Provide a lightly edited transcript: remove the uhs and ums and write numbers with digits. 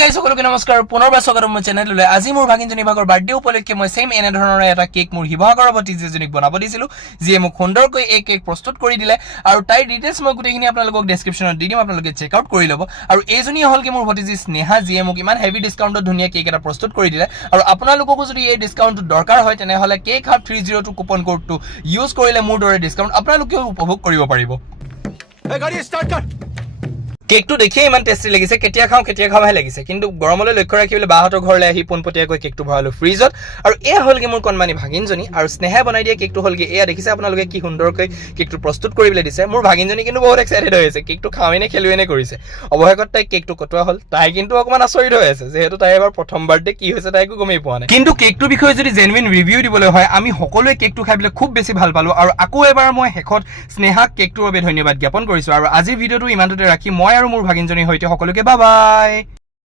guys সকলোকে নমস্কাৰ পুনৰবাৰ স্বাগতম মোৰ চেনেললৈ আজি মোৰ ভাগিনজনী ভাগৰ বাৰ্থডে উপলক্ষে মই সেম এনে ধৰণৰ এটা কেক মোৰ হিভাগৰৰ ভতিজীজনীক বনাব দিছিলো যিয়ে মোক সুন্দৰকৈ এই কেক প্ৰস্তুত কৰি দিলে আৰু তাই ডিটেইলছ মই গুটেইখিনি আপোনালোকক ডেসক্ৰিপচনত দি দিম আপোনালোকে চেক আউট কৰি ল'ব আৰু এইজনী হল কি মোৰ ভতিজী স্নেহা যিয়ে মোক ইমান হেভি ডিসকাউন্টত ধুনীয়া কেক এটা প্ৰস্তুত কৰি দিলে আৰু আপোনালোককো যদি এই ডিসকাউন্টটো দৰকাৰ হয় তেনেহলে কেক হাব 302 কুপন কোডটো ইউজ কৰিলে মোৰ দৰে ডিসকাউন্ট আপোনালোকেও উপভোগ কৰিব পাৰিব এই গাড়ী ষ্টাৰ্ট কৰ কেকটো দেখিয়ে ইমান টেষ্টি লাগিছে কেতিয়া খাওঁহে লাগিছে কিন্তু গৰমলৈ লক্ষ্য ৰাখিবলৈ বাহঁতৰ ঘৰলৈ আহি পোনপটীয়াকৈ কেকটো ভৰালো ফ্ৰিজত আৰু এয়া হলগে মোৰ কণমানি ভাগিনজনী আৰু স্নেহে বনাই দিয়া কেকটো হলগে এয়া দেখিছে আপোনালোকে কি সুন্দৰকৈ কেকটো প্ৰস্তুত কৰিবলৈ দিছে মোৰ ভাগিনজনী কিন্তু বহুত এক্সাইটেড হৈ আছে কেকটো খাওঁনে খেলুৱেনে কৰিছে অৱশেষত তাই কেকটো কটোৱা হ'ল তাই কিন্তু অকমান আচৰিত হৈ আছে যেহেতু তাই এবাৰ প্ৰথম বাৰ্থডে কি হৈছে তাইকো গমেই পোৱা নাই কিন্তু কেকটোৰ বিষয়ে যদি জেনুইন ৰিভিউ দিবলৈ হয় আমি সকলোৱে কেকটো খাই পেলাই খুব বেছি ভাল পালো আৰু আকৌ এবাৰ মই শেষত স্নেহাক কেকটোৰ বাবে ধন্যবাদ জ্ঞাপন কৰিছো আৰু আজিৰ ভিডিঅ'টো ইমানতে ৰাখি মই আৰু মোৰ ভাগিনজনীৰ সৈতে সকলোকে বাই বাই